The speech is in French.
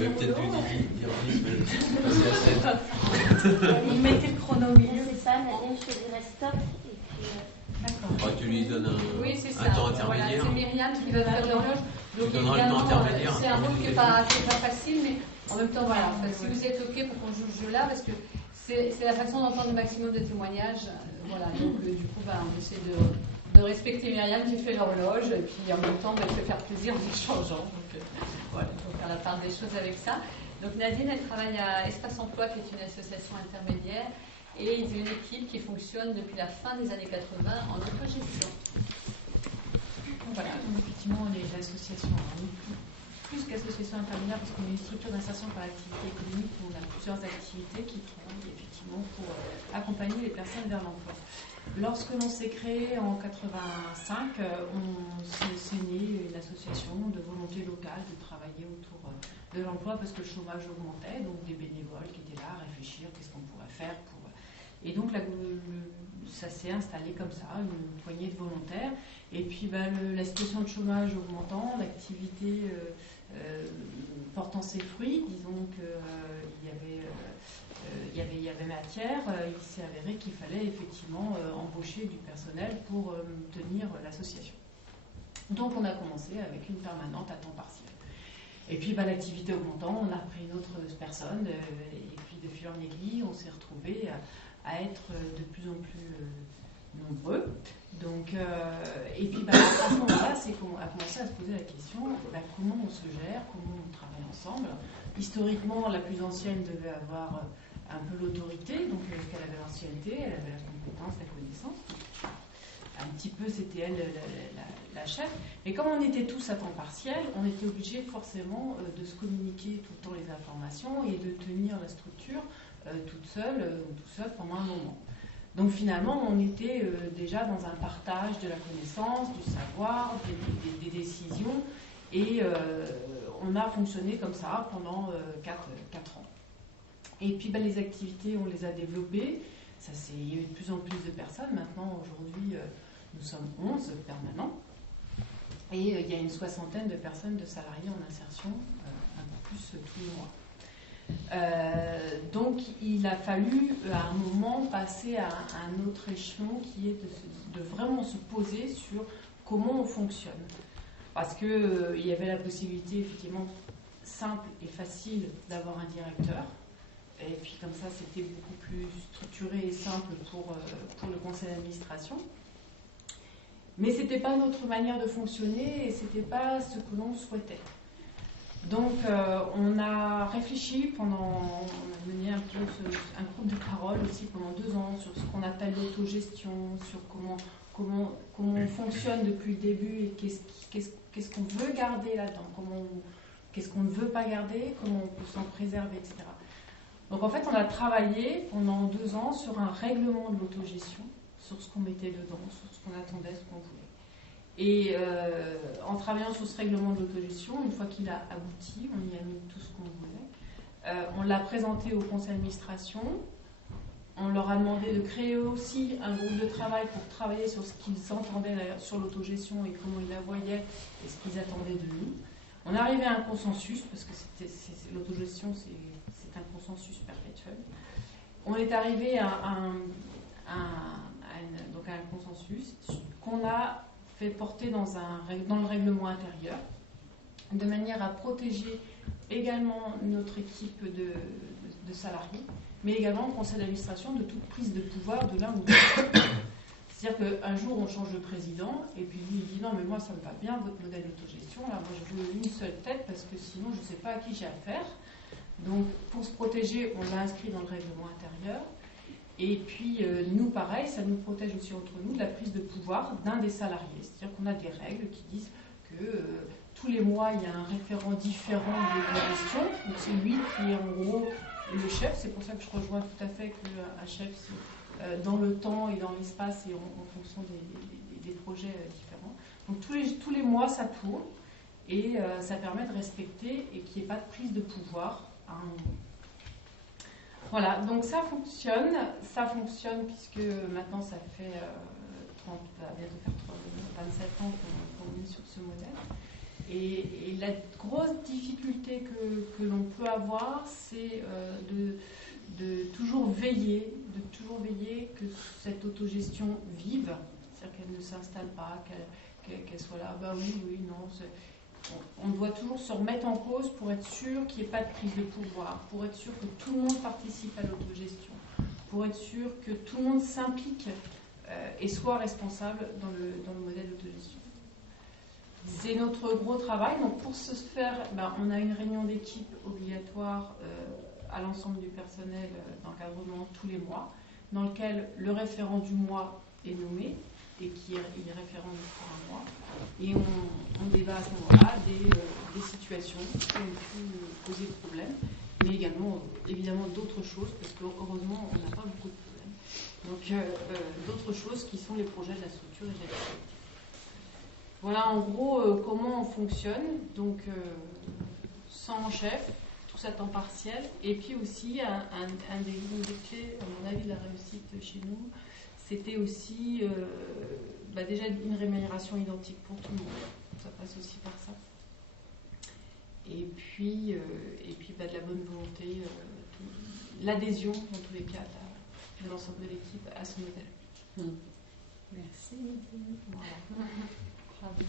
avait peut-être dû dire 10, mais c'est passé à 7. Il mettait le chrono au milieu. C'est ça, Nadine, je te dirais stop. Et puis, D'accord. Tu lui donnes Oui, c'est ça. un temps Voilà, intermédiaire. c'est Myriam qui va faire l'horloge. Donc, Tu donneras le temps évidemment, intermédiaire. c'est un rôle qui n'est pas facile, mais en même temps, voilà. Si vous êtes OK pour qu'on joue ce jeu-là, parce que c'est la façon d'entendre le maximum de témoignages. Voilà, donc du coup, on essaie de respecter Myriam qui fait l'horloge, et puis en même temps, elle fait faire plaisir en échangeant. Donc voilà, il faut faire la part des choses avec ça. Donc Nadine, elle travaille à Espace Emploi, qui est une association intermédiaire, et ils ont une équipe qui fonctionne depuis la fin des années 80 en autogestion. Voilà, donc effectivement, les associations, plus qu'associations intermédiaires, parce qu'on est une structure d'insertion par l'activité économique où on a plusieurs activités qui travaillent effectivement pour accompagner les personnes vers l'emploi. Lorsque l'on s'est créé en 85, c'est né une association de volonté locale de travailler autour de l'emploi parce que le chômage augmentait, donc des bénévoles qui étaient là à réfléchir qu'est-ce qu'on pourrait faire pour... Et donc ça s'est installé comme ça, une poignée de volontaires. Et puis la situation de chômage augmentant, l'activité portant ses fruits, disons qu'il y avait matière, il s'est avéré qu'il fallait effectivement embaucher du personnel pour tenir l'association. Donc on a commencé avec une permanente à temps partiel. Et puis l'activité augmentant, on a pris une autre personne, et puis de fil en aiguille, on s'est retrouvés à être de plus en plus nombreux. Donc, et puis à ce moment-là, c'est qu'on a commencé à se poser la question comment on se gère, comment on travaille ensemble. Historiquement, la plus ancienne devait avoir un peu l'autorité, donc elle avait l'ancienneté, elle avait la compétence, la connaissance. Un petit peu, c'était elle la chef. Mais comme on était tous à temps partiel, on était obligés forcément de se communiquer tout le temps les informations et de tenir la structure toute seule ou tout seul pendant un moment. Donc finalement, on était déjà dans un partage de la connaissance, du savoir, des décisions, et on a fonctionné comme ça pendant 4 ans. Et puis les activités, on les a développées. Il y a eu de plus en plus de personnes. Maintenant, aujourd'hui, nous sommes 11 permanents. Et il y a une 60aine de personnes de salariés en insertion, un peu plus tous les mois. Donc il a fallu à un moment passer à un autre échelon qui est de vraiment se poser sur comment on fonctionne. Parce qu'il y avait la possibilité effectivement simple et facile d'avoir un directeur. Et puis comme ça c'était beaucoup plus structuré et simple pour le conseil d'administration. Mais ce n'était pas notre manière de fonctionner et ce n'était pas ce que l'on souhaitait. Donc on a réfléchi on a mené un groupe de parole aussi pendant 2 ans sur ce qu'on appelle l'autogestion, sur comment on fonctionne depuis le début et qu'est-ce qu'on veut garder là-dedans, qu'est-ce qu'on ne veut pas garder, comment on peut s'en préserver, etc. Donc en fait on a travaillé pendant 2 ans sur un règlement de l'autogestion, sur ce qu'on mettait dedans, sur ce qu'on attendait, ce qu'on voulait. Et en travaillant sur ce règlement de l'autogestion, une fois qu'il a abouti, on y a mis tout ce qu'on voulait. On l'a présenté au conseil d'administration. On leur a demandé de créer aussi un groupe de travail pour travailler sur ce qu'ils entendaient sur l'autogestion et comment ils la voyaient et ce qu'ils attendaient de nous. On est arrivé à un consensus, parce que l'autogestion, c'est un consensus perpétuel. On est arrivé à un consensus qu'on a fait porter dans le règlement intérieur, de manière à protéger également notre équipe de salariés, mais également le conseil d'administration de toute prise de pouvoir de l'un ou de l'autre. C'est-à-dire qu'un jour on change de président, et puis lui il dit non mais moi ça me va bien votre modèle d'autogestion, là moi je veux une seule tête parce que sinon je ne sais pas à qui j'ai affaire. Donc pour se protéger, on l'a inscrit dans le règlement intérieur. Et puis, nous, pareil, ça nous protège aussi entre nous de la prise de pouvoir d'un des salariés. C'est-à-dire qu'on a des règles qui disent que tous les mois, il y a un référent différent de la gestion. Donc, c'est lui qui est en gros le chef. C'est pour ça que je rejoins tout à fait qu'un chef, c'est dans le temps et dans l'espace et en fonction des projets différents. Donc, tous les mois, ça tourne et ça permet de respecter et qu'il n'y ait pas de prise de pouvoir à un moment. Voilà, donc ça fonctionne puisque maintenant ça fait 30, bientôt faire 27 ans qu'on est sur ce modèle. Et la grosse difficulté que l'on peut avoir, c'est de toujours veiller que cette autogestion vive, c'est-à-dire qu'elle ne s'installe pas, qu'elle soit là, bah oui, non. On doit toujours se remettre en cause pour être sûr qu'il n'y ait pas de prise de pouvoir, pour être sûr que tout le monde participe à l'autogestion, pour être sûr que tout le monde s'implique et soit responsable dans le modèle d'autogestion. C'est notre gros travail. Donc pour ce faire, on a une réunion d'équipe obligatoire à l'ensemble du personnel d'encadrement tous les mois, dans lequel le référent du mois est nommé et qui est référent pour un mois. Et on débat à ce moment-là des situations qui ont pu poser problème, mais également, évidemment, d'autres choses, parce que heureusement, on n'a pas beaucoup de problèmes. Donc, d'autres choses qui sont les projets de la structure et de l'activité. Voilà en gros comment on fonctionne. Donc, sans chef, tous à temps partiel, et puis aussi une des clés, à mon avis, de la réussite chez nous, c'était aussi déjà une rémunération identique pour tout le monde. Ça passe aussi par ça. Et puis de la bonne volonté, l'adhésion, dans tous les cas, de l'ensemble de l'équipe à ce modèle. Merci. Voilà. Bravo.